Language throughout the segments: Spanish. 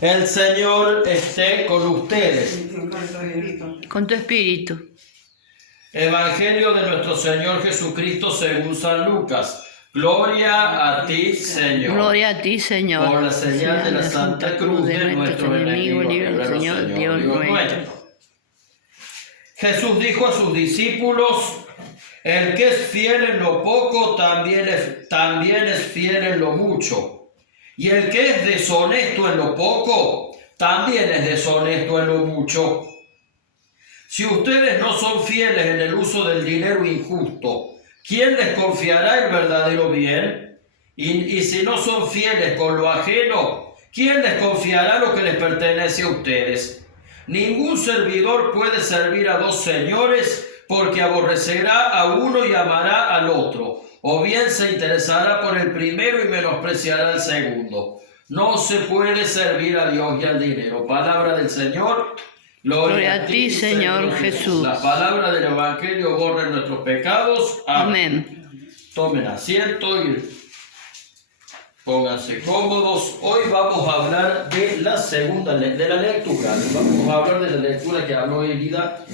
El Señor esté con ustedes. Con tu espíritu. Evangelio de nuestro Señor Jesucristo según San Lucas. Gloria a ti, Señor. Gloria a ti, Señor. Por la señal de la Santa Cruz de nuestro enemigo, líbranos, Señor, Dios nuestro. Jesús dijo a sus discípulos: el que es fiel en lo poco también es fiel en lo mucho. Y el que es deshonesto en lo poco también es deshonesto en lo mucho. Si ustedes no son fieles en el uso del dinero injusto, ¿quién les confiará el verdadero bien? Y si no son fieles con lo ajeno, ¿quién les confiará lo que les pertenece a ustedes? Ningún servidor puede servir a dos señores, porque aborrecerá a uno y amará al otro, o bien se interesará por el primero y menospreciará al segundo. No se puede servir a Dios y al dinero. Palabra del Señor. Gloria a ti, Señor Jesús. La palabra del Evangelio borra nuestros pecados. Amén. Tomen asiento y pónganse cómodos. Hoy vamos a hablar de la segunda, de la lectura. Vamos a hablar de la lectura que habló Elida.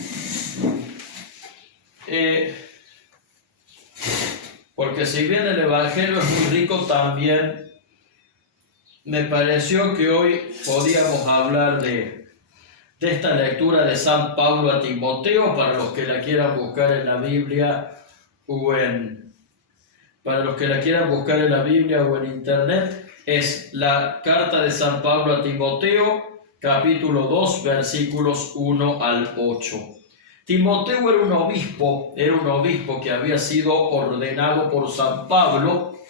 Porque si bien el Evangelio es muy rico, también me pareció que hoy podíamos hablar de esta lectura de San Pablo a Timoteo, para los que la quieran buscar en la Biblia o en internet. Es la carta de San Pablo a Timoteo, capítulo 2, versículos 1 al 8. Timoteo era un obispo que había sido ordenado por San Pablo.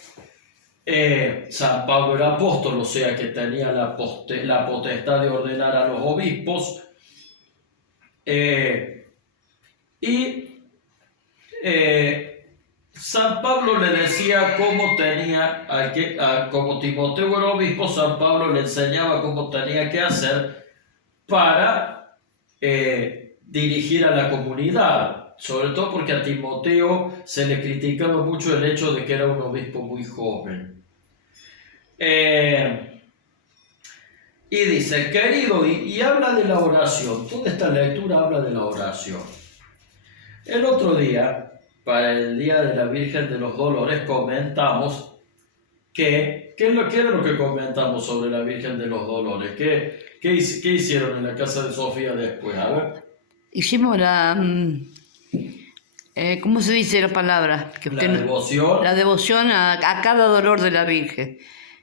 San Pablo era apóstol, o sea que tenía la potestad de ordenar a los obispos. San Pablo le decía como Timoteo era obispo, San Pablo le enseñaba cómo tenía que hacer para dirigir a la comunidad, sobre todo porque a Timoteo se le criticaba mucho el hecho de que era un obispo muy joven. Y dice, querido, y habla de la oración. Toda esta lectura habla de la oración. El otro día, para el Día de la Virgen de los Dolores, comentamos ¿qué era lo que comentamos sobre la Virgen de los Dolores? ¿Qué hicieron en la casa de Sofía después? A ver. Hicimos ¿cómo se dice la palabra? Devoción. La devoción a cada dolor de la Virgen.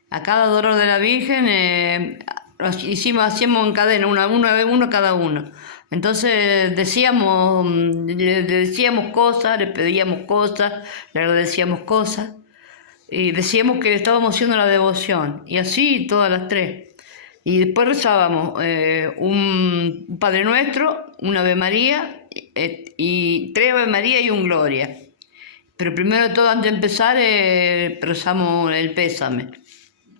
A cada dolor de la Virgen hacíamos en cadena, uno cada uno. Entonces le decíamos cosas, le pedíamos cosas, le agradecíamos cosas y decíamos que estábamos haciendo la devoción, y así todas las tres. Y después rezábamos un Padre Nuestro, una Ave María, y 3 Ave María y un Gloria. Pero primero de todo, antes de empezar, rezamos el pésame.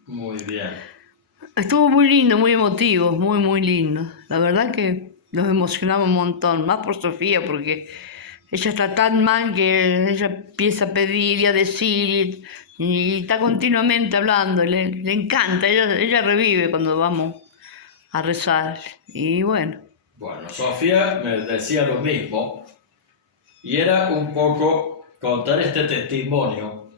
Muy bien. Estuvo muy lindo, muy emotivo, muy, muy lindo. La verdad que nos emocionamos un montón, más por Sofía, porque ella está tan mal que ella empieza a pedir y a decir y está continuamente hablando, le encanta, ella revive cuando vamos a rezar. Y bueno. Bueno, Sofía me decía lo mismo, y era un poco contar este testimonio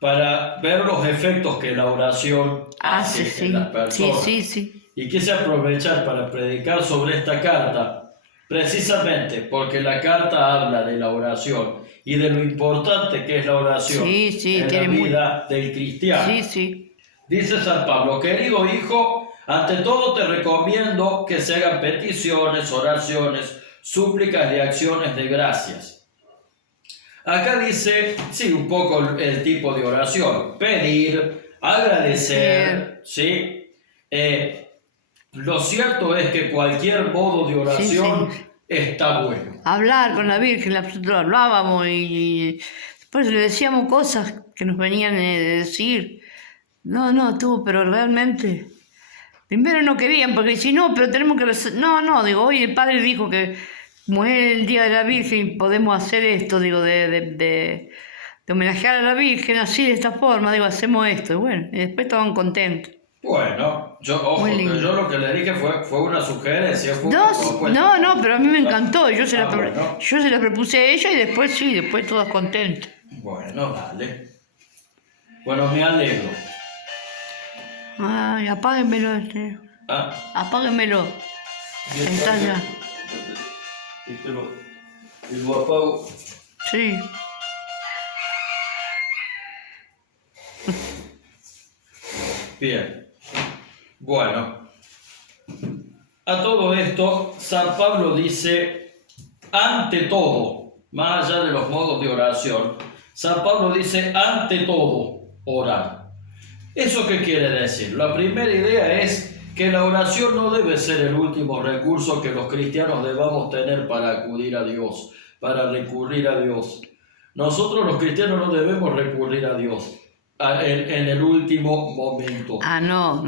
para ver los efectos que la oración hace en las personas. Sí. Y quise aprovechar para predicar sobre esta carta, precisamente porque la carta habla de la oración y de lo importante que es la oración en la vida del cristiano. Dice San Pablo: querido hijo, ante todo te recomiendo que se hagan peticiones, oraciones, súplicas y acciones de gracias. Acá dice, sí, un poco el tipo de oración: pedir, agradecer, ¿sí? Lo cierto es que cualquier modo de oración está bueno. Hablar con la Virgen, nosotros hablábamos y después le decíamos cosas que nos venían a decir. Pero realmente, primero no querían, porque si no, pero tenemos que rezar. Digo, hoy el Padre dijo que como es el Día de la Virgen, podemos hacer esto, digo, de homenajear a la Virgen así, de esta forma, digo, hacemos esto. Y bueno, y después estaban contentos. Bueno, ojo, Muy que lindo. yo lo que le dije fue una sugerencia. Fue No, una propuesta. no, pero a mí me encantó. Bueno. Yo se la propuse a ella y después sí, después todas contentas. Bueno, dale. Bueno, me alegro. Ay, apáguenmelo. Ah, Apáguenmelo. Está ya. Y lo apago. Sí. Bien. Bueno. A todo esto, San Pablo dice, ante todo, más allá de los modos de oración, San Pablo dice, ante todo, orar. ¿Eso qué quiere decir? La primera idea es que la oración no debe ser el último recurso que los cristianos debamos tener para acudir a Dios, para recurrir a Dios. Nosotros los cristianos no debemos recurrir a Dios en el último momento. Ah, no,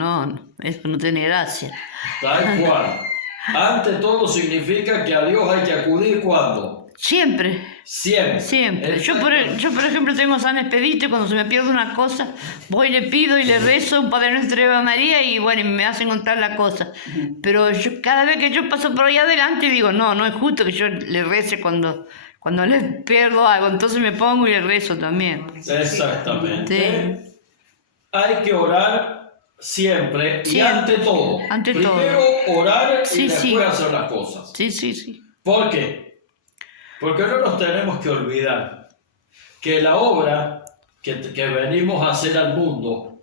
eso no tiene gracia. Tal cual. Ante todo significa que a Dios hay que acudir ¿cuándo? Siempre. Siempre. Siempre. Yo por ejemplo, tengo San Expedito y cuando se me pierde una cosa, voy, le pido y le rezo un Padre Nuestro y Ave María y bueno, y me hacen encontrar la cosa. Pero cada vez que yo paso por ahí adelante digo, no es justo que yo le rece cuando le pierdo algo. Entonces me pongo y le rezo también. Exactamente. Sí. Hay que orar siempre y ante todo. Primero orar y después hacer las cosas. Sí. ¿Por qué? Porque no nos tenemos que olvidar que la obra que venimos a hacer al mundo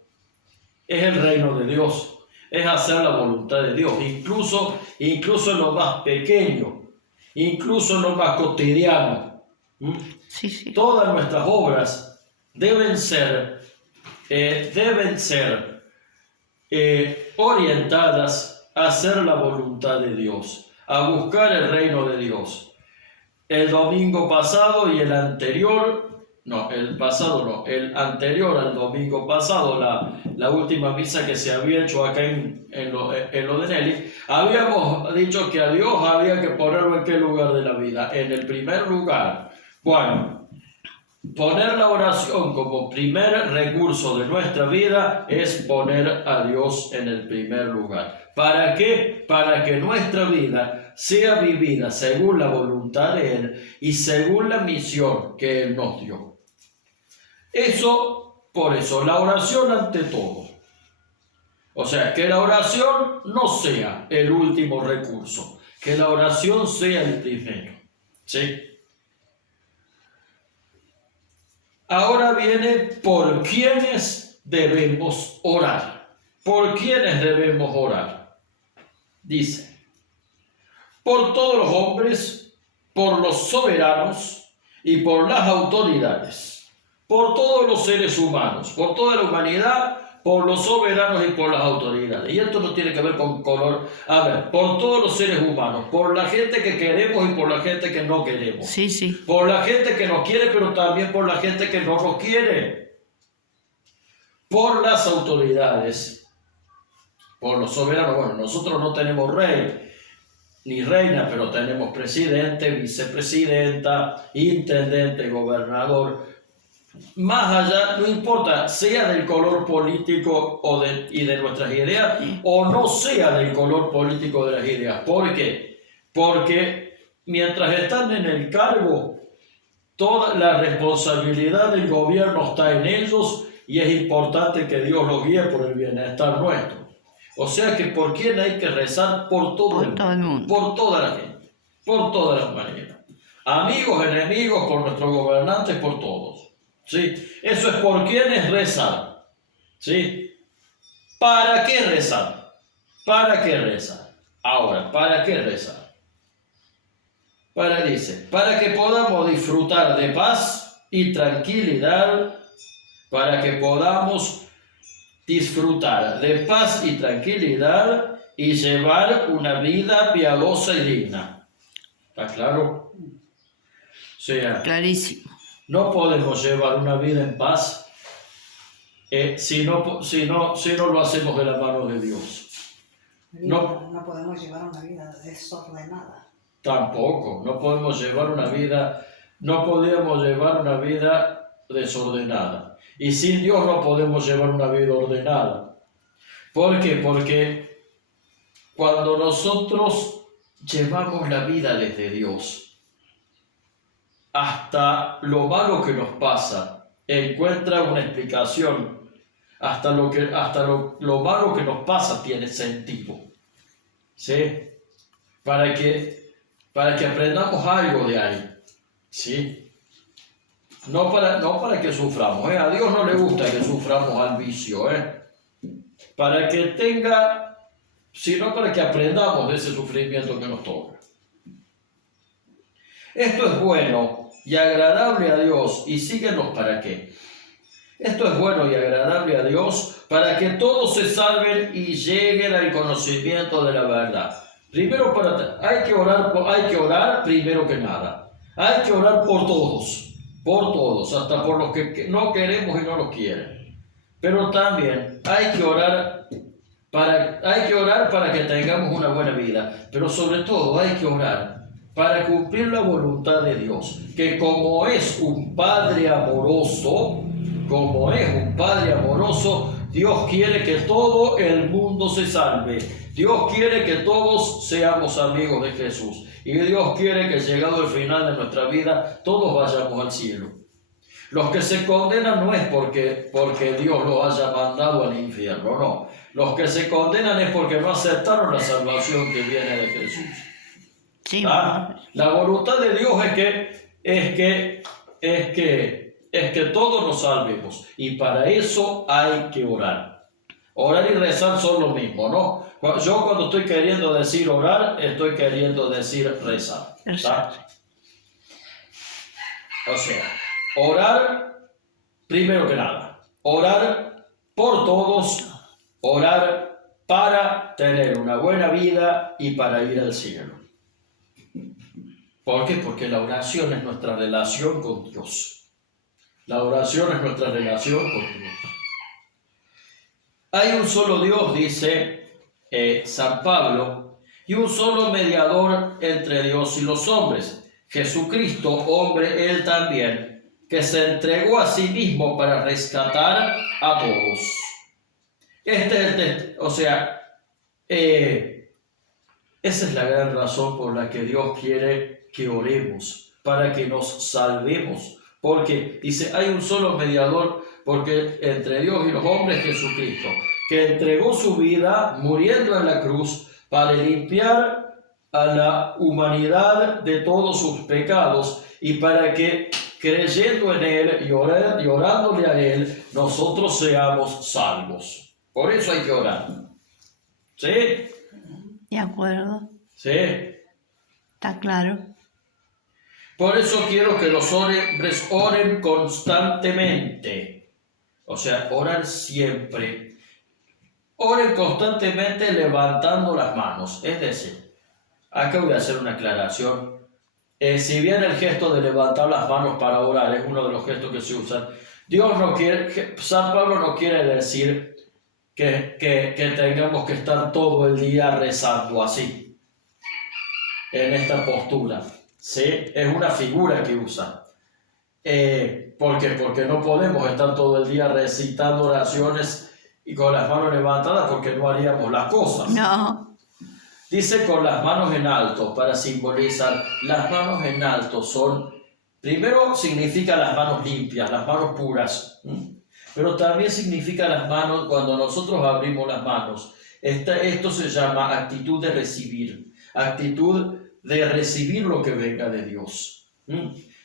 es el reino de Dios, es hacer la voluntad de Dios, incluso en lo más pequeño, incluso en lo más cotidiano. Sí. Todas nuestras obras deben ser orientadas a hacer la voluntad de Dios, a buscar el reino de Dios. El domingo pasado y el anterior al domingo pasado, la última misa que se había hecho acá en lo de Nelly, habíamos dicho que a Dios había que ponerlo en qué lugar de la vida, en el primer lugar. Bueno, poner la oración como primer recurso de nuestra vida es poner a Dios en el primer lugar. ¿Para qué? Para que nuestra vida sea vivida según la voluntad de Él y según la misión que Él nos dio. Por eso, la oración ante todo. O sea, que la oración no sea el último recurso, que la oración sea el primero. ¿Sí? Ahora viene por quiénes debemos orar. ¿Por quiénes debemos orar? Dice, por todos los hombres, por los soberanos y por las autoridades, por todos los seres humanos, por toda la humanidad, por los soberanos y por las autoridades. Y esto no tiene que ver con color. A ver, por todos los seres humanos, por la gente que queremos y por la gente que no queremos. Sí. Por la gente que nos quiere, pero también por la gente que no nos quiere. Por las autoridades. Por los soberanos, bueno, nosotros no tenemos rey ni reina, pero tenemos presidente, vicepresidenta, intendente, gobernador. Más allá, no importa, sea del color político y de nuestras ideas, o no sea del color político de las ideas. ¿Por qué? Porque mientras están en el cargo, toda la responsabilidad del gobierno está en ellos y es importante que Dios los guíe por el bienestar nuestro. O sea que ¿por quién hay que rezar? Por todo el mundo, por toda la gente, por toda la humanidad. Amigos, enemigos, por nuestros gobernantes, por todos. ¿Sí? Eso es por quiénes rezar. ¿Sí? ¿Para qué rezar? ¿Para qué rezar? Ahora, ¿para qué rezar? Para que podamos disfrutar de paz y tranquilidad, para que podamos disfrutar de paz y tranquilidad y llevar una vida piadosa y digna. ¿Está claro? O sea, clarísimo. No podemos llevar una vida en paz si no lo hacemos de la mano de Dios. No podemos llevar una vida desordenada. Tampoco, no podemos llevar una vida desordenada. Y sin Dios no podemos llevar una vida ordenada. ¿Por qué? Porque cuando nosotros llevamos la vida desde Dios, hasta lo malo que nos pasa, encuentra una explicación. Hasta lo malo que nos pasa tiene sentido. ¿Sí? Para que aprendamos algo de ahí. ¿Sí? No para que suframos. A Dios no le gusta que suframos al vicio. Para que tenga, sino para que aprendamos de ese sufrimiento que nos toca. Esto es bueno y agradable a Dios. Y síguenos para qué. Esto es bueno y agradable a Dios para que todos se salven y lleguen al conocimiento de la verdad. Primero hay que orar primero que nada. Hay que orar por todos, hasta por los que no queremos y no los quieren. Pero también hay que orar para que tengamos una buena vida. Pero sobre todo hay que orar para cumplir la voluntad de Dios, que como es un Padre amoroso, Dios quiere que todo el mundo se salve. Dios quiere que todos seamos amigos de Jesús. Y Dios quiere que llegado el final de nuestra vida, todos vayamos al cielo. Los que se condenan no es porque Dios los haya mandado al infierno, no. Los que se condenan es porque no aceptaron la salvación que viene de Jesús. Sí. La voluntad de Dios es que todos nos salvemos, y para eso hay que orar. Orar y rezar son lo mismo, ¿no? Yo cuando estoy queriendo decir orar, estoy queriendo decir rezar. ¿Está? O sea, orar primero que nada. Orar por todos, orar para tener una buena vida y para ir al cielo. ¿Por qué? Porque la oración es nuestra relación con Dios. La oración es nuestra relación con Dios. Hay un solo Dios, dice San Pablo, y un solo mediador entre Dios y los hombres, Jesucristo, hombre él también, que se entregó a sí mismo para rescatar a todos. Esa es la gran razón por la que Dios quiere que oremos, para que nos salvemos. Porque dice, hay un solo mediador, porque entre Dios y los hombres, Jesucristo, que entregó su vida muriendo en la cruz para limpiar a la humanidad de todos sus pecados, y para que creyendo en Él y orándole a Él, nosotros seamos salvos. Por eso hay que orar. ¿Sí? De acuerdo. ¿Sí? Está claro. Por eso quiero que los hombres oren constantemente. O sea, orar siempre. Oren constantemente levantando las manos. Es decir, acá voy a hacer una aclaración. Si bien el gesto de levantar las manos para orar es uno de los gestos que se usan, San Pablo no quiere decir que tengamos que estar todo el día rezando así, en esta postura. ¿Sí? Es una figura que usa. ¿Por qué? Porque no podemos estar todo el día recitando oraciones y con las manos levantadas, porque no haríamos las cosas. No. Dice con las manos en alto, para simbolizar. Las manos en alto primero significa las manos limpias, las manos puras. Pero también significa las manos, cuando nosotros abrimos las manos, esto se llama actitud de recibir. Actitud de recibir lo que venga de Dios.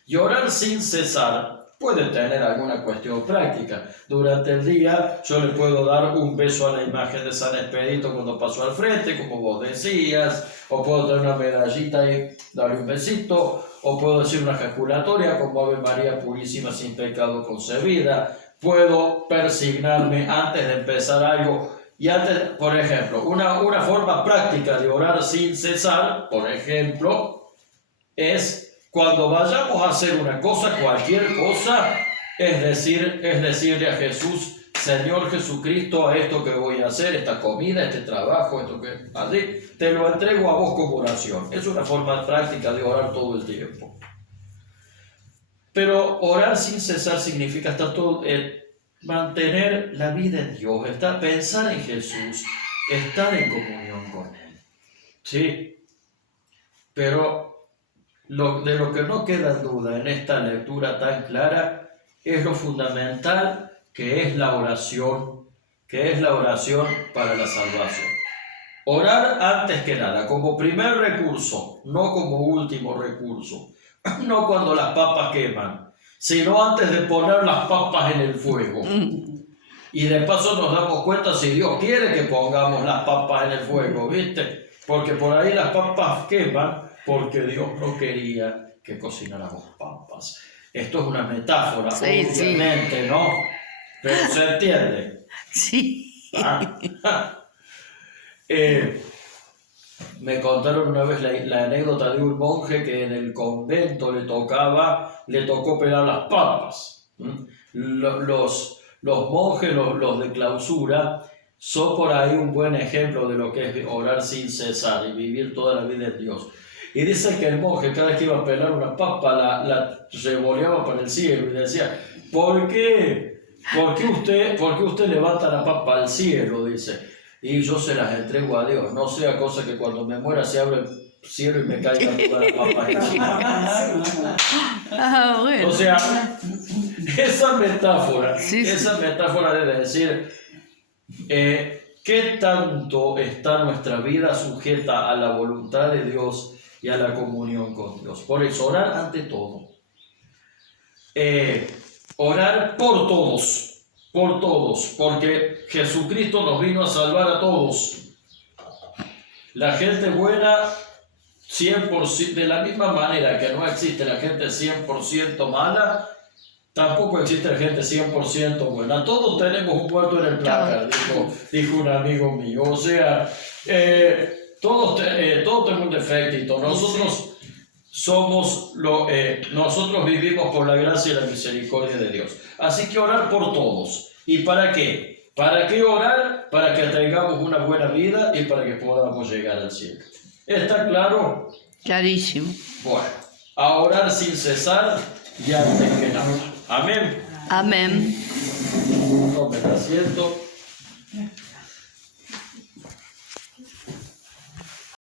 Y orar sin cesar puede tener alguna cuestión práctica. Durante el día yo le puedo dar un beso a la imagen de San Expedito cuando paso al frente, como vos decías, o puedo tener una medallita y darle un besito, o puedo decir una ejaculatoria como Ave María Purísima sin pecado concebida. Puedo persignarme antes de empezar algo. Y antes, por ejemplo, una forma práctica de orar sin cesar, por ejemplo, es cuando vayamos a hacer una cosa, cualquier cosa, es decirle a Jesús, Señor Jesucristo, a esto que voy a hacer, esta comida, este trabajo, esto que así, te lo entrego a vos como oración. Es una forma práctica de orar todo el tiempo. Pero orar sin cesar significa estar mantener la vida en Dios, pensar en Jesús, estar en comunión con Él. ¿Sí? Pero de lo que no queda duda en esta lectura tan clara es lo fundamental que es la oración para la salvación. Orar antes que nada, como primer recurso, no como último recurso, no cuando las papas queman, sino antes de poner las papas en el fuego. Y de paso nos damos cuenta si Dios quiere que pongamos las papas en el fuego, ¿viste? Porque por ahí las papas queman porque Dios no quería que cocináramos papas. Esto es una metáfora, Sí, obviamente, ¿no? Pero se entiende. Sí. Me contaron una vez la anécdota de un monje que en el convento le tocó pelar las papas. Los monjes, los de clausura, son por ahí un buen ejemplo de lo que es orar sin cesar y vivir toda la vida en Dios. Y dice que el monje, cada vez que iba a pelar una papa, la revoleaba para el cielo y decía: ¿por qué usted levanta la papa al cielo? Dice. Y yo se las entrego a Dios, no sea cosa que cuando me muera se abra el cielo y me caigan todas las papas encima. Bueno. O sea, esa metáfora debe decir qué tanto está nuestra vida sujeta a la voluntad de Dios y a la comunión con Dios. Por eso, orar ante todo. Orar por todos, porque Jesucristo nos vino a salvar a todos. La gente buena, 100%, de la misma manera que no existe la gente 100% mala, tampoco existe la gente 100% buena. Todos tenemos un muerto en el placar, dijo un amigo mío. O sea, todos tenemos un defectito. Nosotros vivimos por la gracia y la misericordia de Dios. Así que orar por todos. ¿Y para qué? ¿Para qué orar? Para que tengamos una buena vida y para que podamos llegar al cielo. ¿Está claro? Clarísimo. Bueno, a orar sin cesar y antes que nada. Amén. Amén. Tomen asiento.